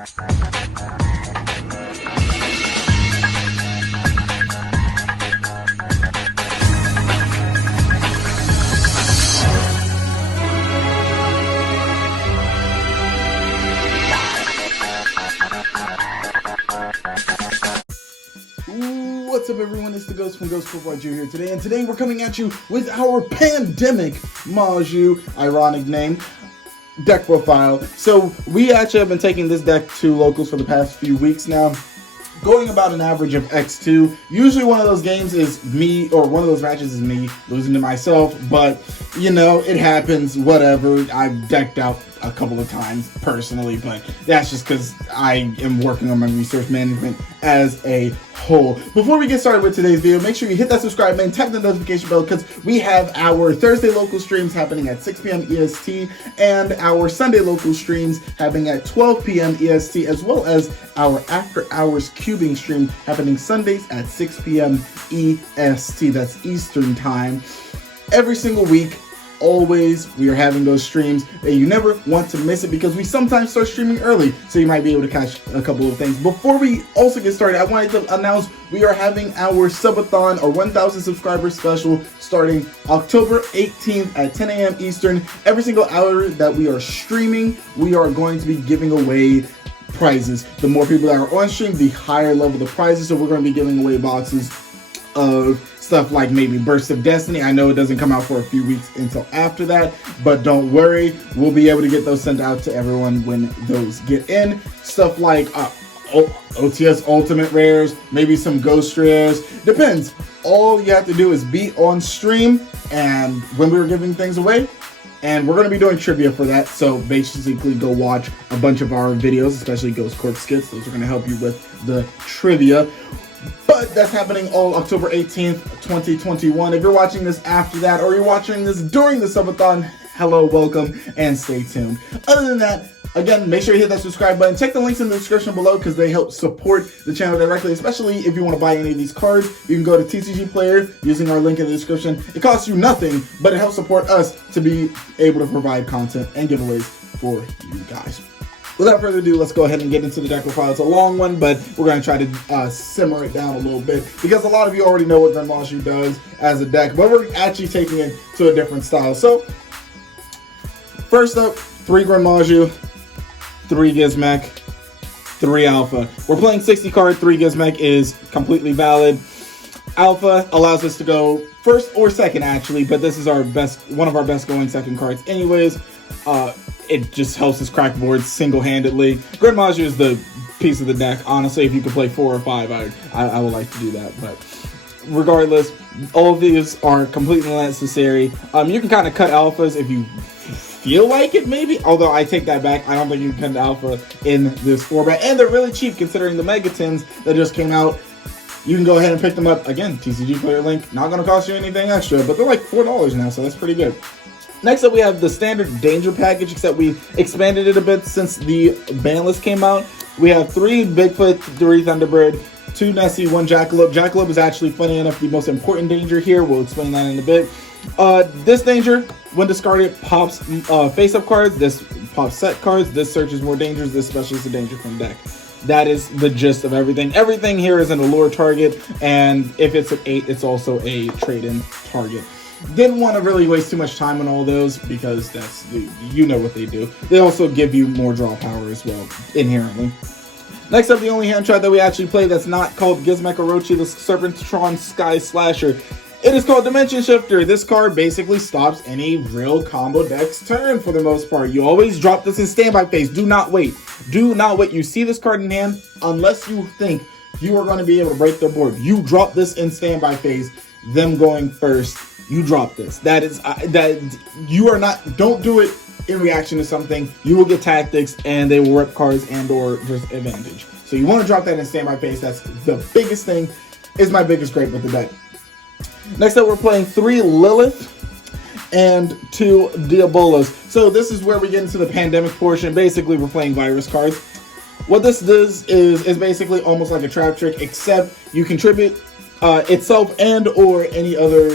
What's up, everyone? It's the Ghost from Corp YuGiOh here today, and today we're coming at you with our pandemic MAJU, ironic name, deck profile. So we actually have been taking this deck to locals for the past few weeks now, going about an average of X2. Usually one of those games is me, or one of those matches is me losing to myself, but you know, it happens, whatever. I've decked out a couple of times personally, but that's just because I am working on my resource management as a whole. Before we get started with today's video, make sure you hit that subscribe button, tap the notification bell, because we have our Thursday local streams happening at 6 p.m. EST and our Sunday local streams happening at 12 p.m. EST, as well as our after hours cubing stream happening Sundays at 6 p.m. EST. That's Eastern time. Every single week, always, we are having those streams, and you never want to miss it because we sometimes start streaming early, so you might be able to catch a couple of things. Before we also get started, I wanted to announce we are having our subathon, or 1,000 subscribers special, starting October 18th at 10 a.m. Eastern. Every single hour that we are streaming, we are going to be giving away prizes. The more people that are on stream, the higher level the prizes, so we're going to be giving away boxes of stuff like maybe Burst of Destiny. I know it doesn't come out for a few weeks until after that, but don't worry, we'll be able to get those sent out to everyone when those get in. Stuff like OTS Ultimate Rares, maybe some Ghost Rares, depends. All you have to do is be on stream and when we were giving things away, and we're going to be doing trivia for that, so basically go watch a bunch of our videos, especially Ghost Corp skits. Those are going to help you with the trivia. But that's happening all October 18th, 2021. If you're watching this after that, or you're watching this during the subathon, hello, welcome, and stay tuned. Other than that, again, make sure you hit that subscribe button. Check the links in the description below because they help support the channel directly, especially if you want to buy any of these cards. You can go to TCG Player using our link in the description. It costs you nothing, but it helps support us to be able to provide content and giveaways for you guys. Without further ado, let's go ahead and get into the deck profile. It's a long one, but we're going to try to simmer it down a little bit because a lot of you already know what MAJU does as a deck, but we're actually taking it to a different style. So, first up, 3 MAJU, 3 Gizmek, 3 Alpha. We're playing 60 card, 3 Gizmek is completely valid. Alpha allows us to go first or second, actually, but this is our best, one of our best going second cards anyways. It just helps us crack boards single-handedly. MAJU is the piece of the deck. Honestly, if you could play 4 or 5, I would like to do that. But regardless, all of these are completely necessary. You can kind of cut alphas if you feel like it, maybe. Although I take that back. I don't think you can cut alpha in this format. And they're really cheap considering the Mega Tins that just came out. You can go ahead and pick them up. Again, TCG Player link. Not going to cost you anything extra, but they're like $4 now, so that's pretty good. Next up, we have the standard Danger package, except we expanded it a bit since the ban list came out. We have 3 Bigfoot, 3 Thunderbird, 2 Nessie, 1 Jackalope. Jackalope is actually, funny enough, the most important Danger here. We'll explain that in a bit. This Danger, when discarded, pops face-up cards. This pops set cards. This searches more dangers. This specials the danger from deck. That is the gist of everything. Everything here is an allure target, and if it's an 8, it's also a trade-in target. Didn't want to really waste too much time on all those because that's, you know what they do. They also give you more draw power as well, inherently. Next up, the only hand trap that we actually play that's not called Gizmek Orochi, the Serpentron Sky Slasher. It is called Dimension Shifter. This card basically stops any real combo deck's turn for the most part. You always drop this in standby phase. Do not wait. Do not wait. You see this card in hand, unless you think you are going to be able to break their board. You drop this in standby phase, them going first. You drop this. That is that you are not. Don't do it in reaction to something. You will get tactics, and they will rip cards and or just advantage. So you want to drop that in standby phase. That's the biggest thing. Is my biggest gripe with the deck. Next up, we're playing 3 Lilith and 2 Diabolos. So this is where we get into the pandemic portion. Basically, we're playing virus cards. What this does is basically almost like a trap trick, except you contribute itself and or any other,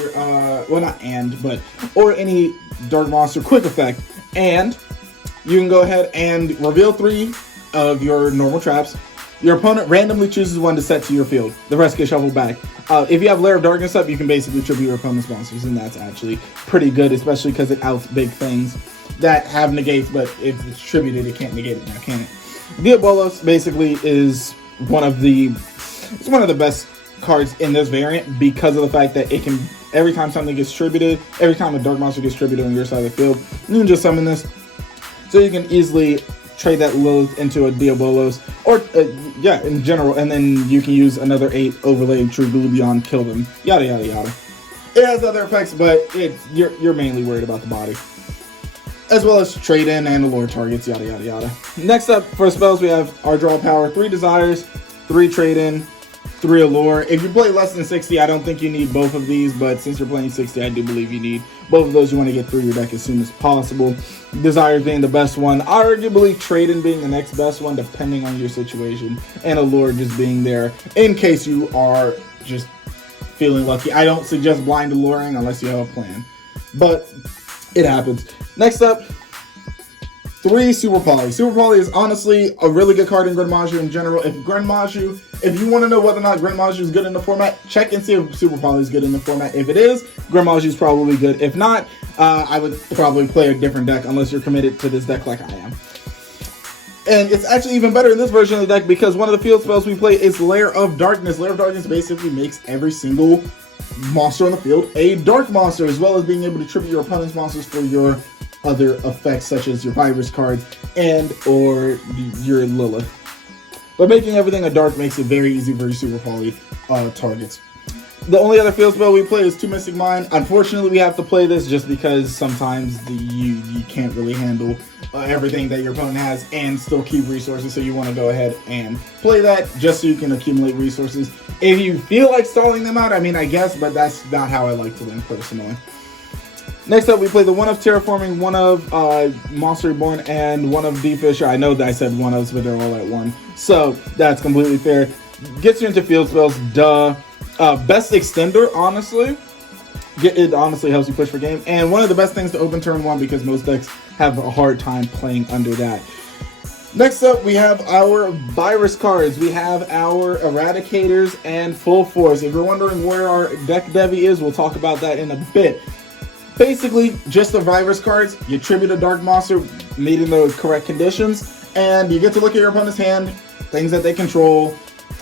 well, not and, but, or any Dark Monster quick effect. And you can go ahead and reveal 3 of your normal traps. Your opponent randomly chooses one to set to your field. The rest get shuffled back. If you have Lair of Darkness up, you can basically tribute your opponent's monsters, and that's actually pretty good, especially because it outs big things that have negates, but if it's tributed, it can't negate it now, can it? Diabolos basically is one of the best cards in this variant because of the fact that it can, every time something gets tributed, every time a dark monster gets tributed on your side of the field, you can just summon this. So you can easily trade that Lilith into a Diabolos, or yeah, in general, and then you can use another 8 overlay True Blue Beyond, kill them, yada yada yada. It has other effects, but you're mainly worried about the body, as well as trade in and allure targets, yada yada yada. Next up for spells, we have our draw power: 3 desires, 3 trade in, 3 allure. If you play less than 60, I don't think you need both of these, but since you're playing 60, I do believe you need both of those. You want to get through your deck as soon as possible. Desire being the best one, arguably trade-in being the next best one, depending on your situation, and allure just being there in case you are just feeling lucky. I don't suggest blind alluring unless you have a plan, but it happens. Next up, 3 Super Poly. Super Poly is honestly a really good card in Grand MAJU in general. If you want to know whether or not Grand MAJU is good in the format, check and see if Super Poly is good in the format. If it is, Grand MAJU is probably good. If not, I would probably play a different deck unless you're committed to this deck like I am. And it's actually even better in this version of the deck because one of the field spells we play is Lair of Darkness. Lair of Darkness basically makes every single monster on the field a dark monster, as well as being able to tribute your opponent's monsters for your other effects such as your virus cards and or your Lilith. But making everything a dark makes it very easy for your Super Poly targets. The only other field spell we play is 2 Mystic Mine. Unfortunately, we have to play this just because sometimes you can't really handle everything that your opponent has and still keep resources, so you want to go ahead and play that just so you can accumulate resources. If you feel like stalling them out, I mean, I guess, but that's not how I like to win personally. Next up, we play the 1 of Terraforming, 1 of Monster Reborn, and 1 of D-Fisher. I know that I said 1 ofs, but they're all at 1. So, that's completely fair. Gets you into field spells, duh. Best extender, honestly. It honestly helps you push for game. And one of the best things to open turn 1 because most decks have a hard time playing under that. Next up, we have our virus cards. We have our Eradicators and Full Force. If you're wondering where our deck Devi is, we'll talk about that in a bit. Basically, just the virus cards. You tribute a dark monster, meeting the correct conditions, and you get to look at your opponent's hand, things that they control,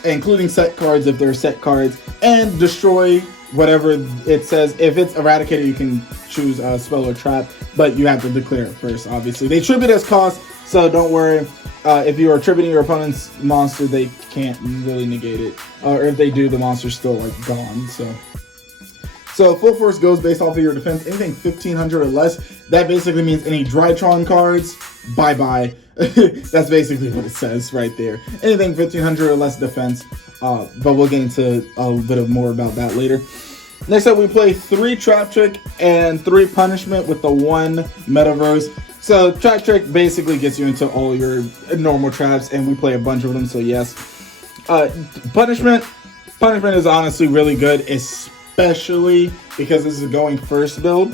including set cards if they're set cards, and destroy whatever it says. If it's Eradicator, you can choose a spell or trap, but you have to declare it first, obviously. They tribute as cost, so don't worry. If you are tributing your opponent's monster, they can't really negate it. Or if they do, the monster's still like gone, So Full Force goes based off of your defense. Anything 1500 or less, that basically means any Drytron cards, bye-bye. That's basically what it says right there. Anything 1500 or less defense, but we'll get into a bit more about that later. Next up, we play 3 Trap Trick and 3 Punishment with the 1 Metaverse. So Trap Trick basically gets you into all your normal traps, and we play a bunch of them, so yes. Punishment is honestly really good, especially because this is a going first build.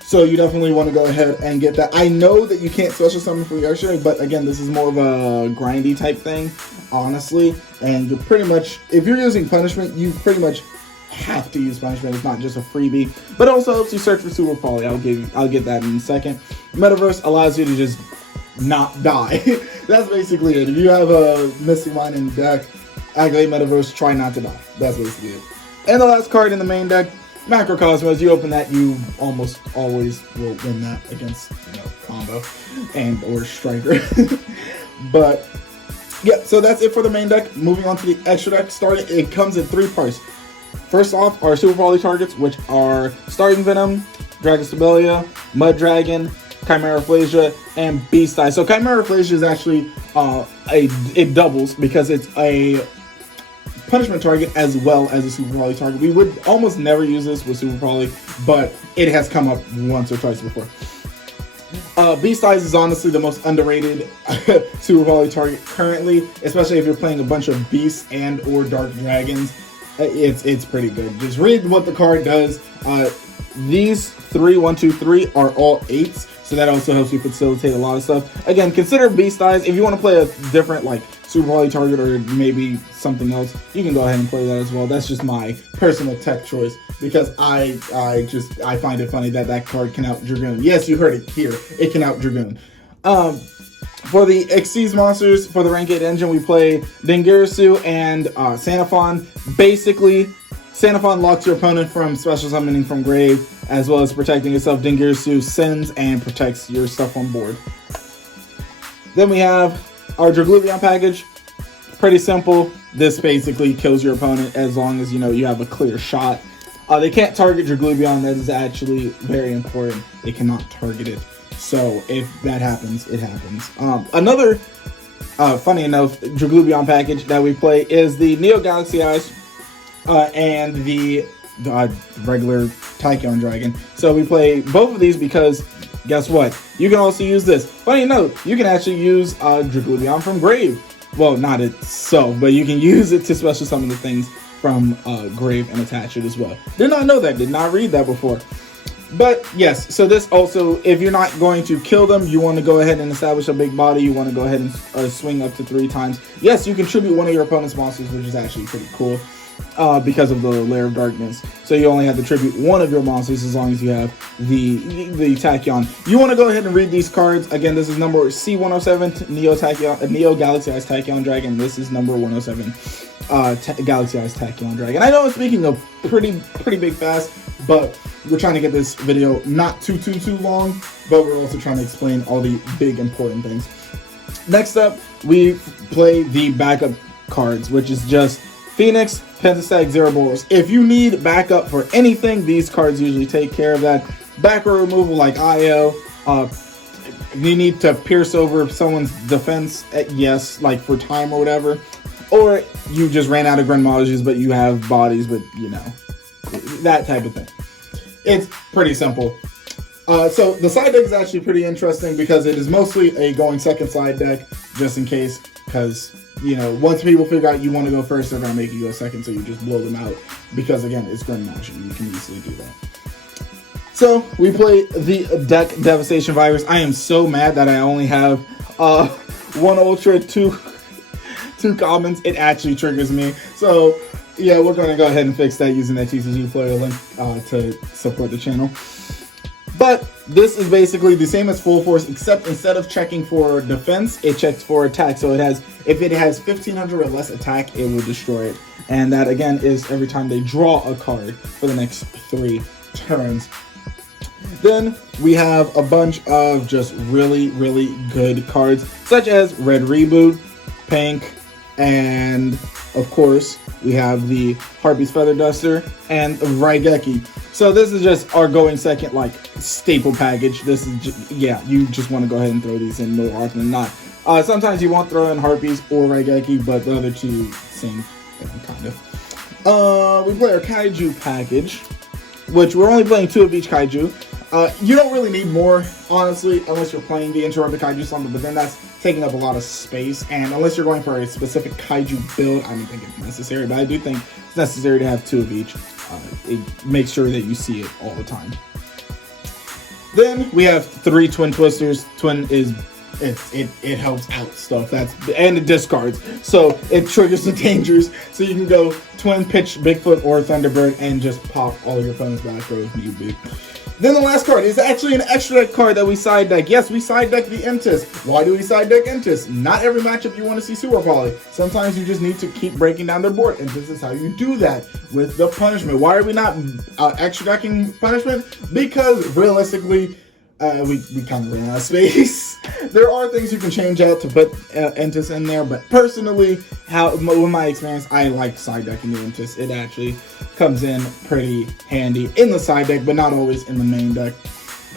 So you definitely want to go ahead and get that. I know that you can't special summon for your Archery, but again, this is more of a grindy type thing, honestly. And you're pretty much, if you're using Punishment, you pretty much have to use Punishment. It's not just a freebie, but it also helps you search for Super Poly. I'll get that in a second. Metaverse allows you to just not die. That's basically it. If you have a Mystic Mine in the deck, activate Metaverse, try not to die. That's basically it. And the last card in the main deck, Macrocosmos. You open that, you almost always will win that against, combo and or striker. But yeah, so that's it for the main deck. Moving on to the extra deck. It comes in 3 parts. First off, our Super Poly targets, which are Starting Venom, Dragon Stabelia, Mud Dragon, Chimera Phlasia, and Beast Eye. So Chimera Phlasia is actually it doubles because it's a punishment target as well as a Super Poly target. We would almost never use this with Super Poly, but it has come up once or twice before. Beast Eyes is honestly the most underrated Super Poly target currently, especially if you're playing a bunch of beasts and or dark dragons. It's pretty good. Just read what the card does. These 3, 1, 2, 3 are all 8s. So that also helps you facilitate a lot of stuff. Again, consider beast eyes. If you want to play a different, like, super poly target or maybe something else, you can go ahead and play that as well. That's just my personal tech choice, because I find it funny that card can out Dragoon. Yes, you heard it here. It can out Dragoon. For the Xyz monsters, for the Rank 8 engine, we play Dingirasu and Sanafon. Basically, Sanafon locks your opponent from special summoning from grave, as well as protecting yourself. Dingirasu sends and protects your stuff on board. Then we have our Dragluvion package. Pretty simple. This basically kills your opponent as long as, you know, you have a clear shot. They can't target Dragluvion. That is actually very important. They cannot target it. So if that happens, it happens. Another funny enough Dragluvion package that we play is the Neo Galaxy Eyes and the regular Tachyon Dragon. So we play both of these because guess what? You can also use this. Funny note, you can actually use Dragluvion from grave. Well, not itself, but you can use it to special summon the things from grave and attach it as well. Did not know that. Did not read that before. But yes, so this also, if you're not going to kill them, you want to go ahead and establish a big body, you want to go ahead and swing up to 3 times. Yes, you can tribute one of your opponent's monsters, which is actually pretty cool because of the Lair of Darkness. So you only have to tribute one of your monsters as long as you have the Tachyon. You want to go ahead and read these cards. Again, this is number C107, Neo Galaxy Eyes Tachyon Dragon. This is number 107, Galaxy Eyes Tachyon Dragon. I know I'm speaking a pretty big fast, but we're trying to get this video not too long, but we're also trying to explain all the big important things. Next up, we play the backup cards, which is just Phoenix, Pentastag, Zeroboros. If you need backup for anything, these cards usually take care of that. Back row removal like YuGiOh. You need to pierce over someone's defense, yes, like for time or whatever. Or you just ran out of Grand MAJUs, but you have bodies, but you know, that type of thing. It's pretty simple. So the side deck is actually pretty interesting because it is mostly a going second side deck, just in case, because, you know, once people figure out you want to go first, they're going to make you go second, so you just blow them out. Because, again, it's Grand MAJU. You can easily do that. So, we play the deck Devastation Virus. I am so mad that I only have 1 Ultra, 2 commons. It actually triggers me. So, yeah, we're going to go ahead and fix that using that TCG player link to support the channel. But this is basically the same as Full Force, except instead of checking for defense, it checks for attack. So it has, if it has 1500 or less attack, it will destroy it. And that, again, is every time they draw a card for the next 3 turns. Then we have a bunch of just really good cards, such as Red Reboot, Pink, and of course we have the Harpy's Feather Duster and Raigeki. So this is just our going second, like, staple package. This is just, yeah, you just want to go ahead and throw these in more often than not. Sometimes you won't throw in Harpies or Raigeki, but the other two, same thing, kind of. We play our Kaiju package, which we're only playing 2 of each Kaiju. You don't really need more, honestly, unless you're playing the Interrupted Kaiju Slumber, but then that's taking up a lot of space, and unless you're going for a specific Kaiju build, I don't think it's necessary, but I do think it's necessary to have 2 of each. It makes sure that you see it all the time. Then we have 3 Twin Twisters. Twin is, it helps out stuff, and it discards, so it triggers the dangers, so you can go Twin, Pitch, Bigfoot, or Thunderbird, and just pop all your opponent's back row if need be. Then the last card is actually an extra deck card that we side deck. Yes, we side deck the Entis. Why do we side deck Entis? Not every matchup you want to see Super Poly. Sometimes you just need to keep breaking down their board, and this is how you do that with the Punishment. Why are we not extra decking Punishment? Because realistically, we kind of ran out of space. There are things you can change out to put Entis in there, but personally, with my experience, I like side decking the Entis. It actually comes in pretty handy in the side deck, but not always in the main deck.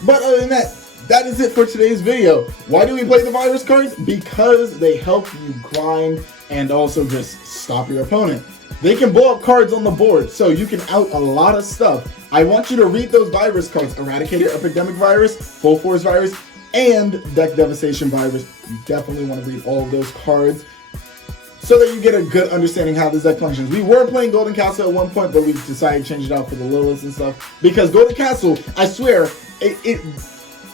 But other than that, that is it for today's video. Why do we play the virus cards? Because they help you grind and also just stop your opponent. They can blow up cards on the board, so you can out a lot of stuff. I want you to read those virus cards: Eradicator, Epidemic Virus, Full Force Virus, and Deck Devastation Virus. You definitely want to read all of those cards so that you get a good understanding how this deck functions. We were playing Golden Castle at one point, but we decided to change it out for the Liliths and stuff, because Golden Castle, I swear,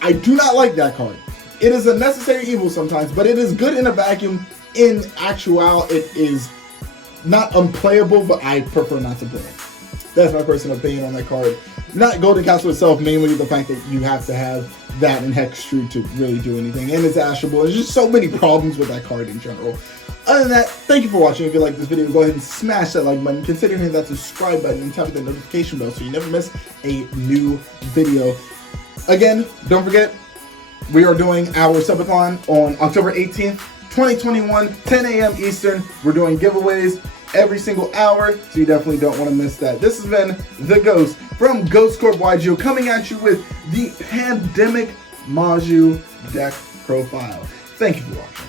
I do not like that card. It is a necessary evil sometimes, but it is good in a vacuum. In actual, it is not unplayable, but I prefer not to play it. That's my personal opinion on that card. Not Golden Castle itself, mainly the fact that you have to have that and Hextrude to really do anything. And it's ashable. There's just so many problems with that card in general. Other than that, thank you for watching. If you like this video, go ahead and smash that like button. Consider hitting that subscribe button and tap that notification bell so you never miss a new video. Again, don't forget, we are doing our subathon on October 18th, 2021, 10 a.m. Eastern. We're doing giveaways every single hour, so you definitely don't want to miss that. This has been The Ghost from Ghost Corp YuGiOh coming at you with the Pandemic MAJU deck profile. Thank you for watching.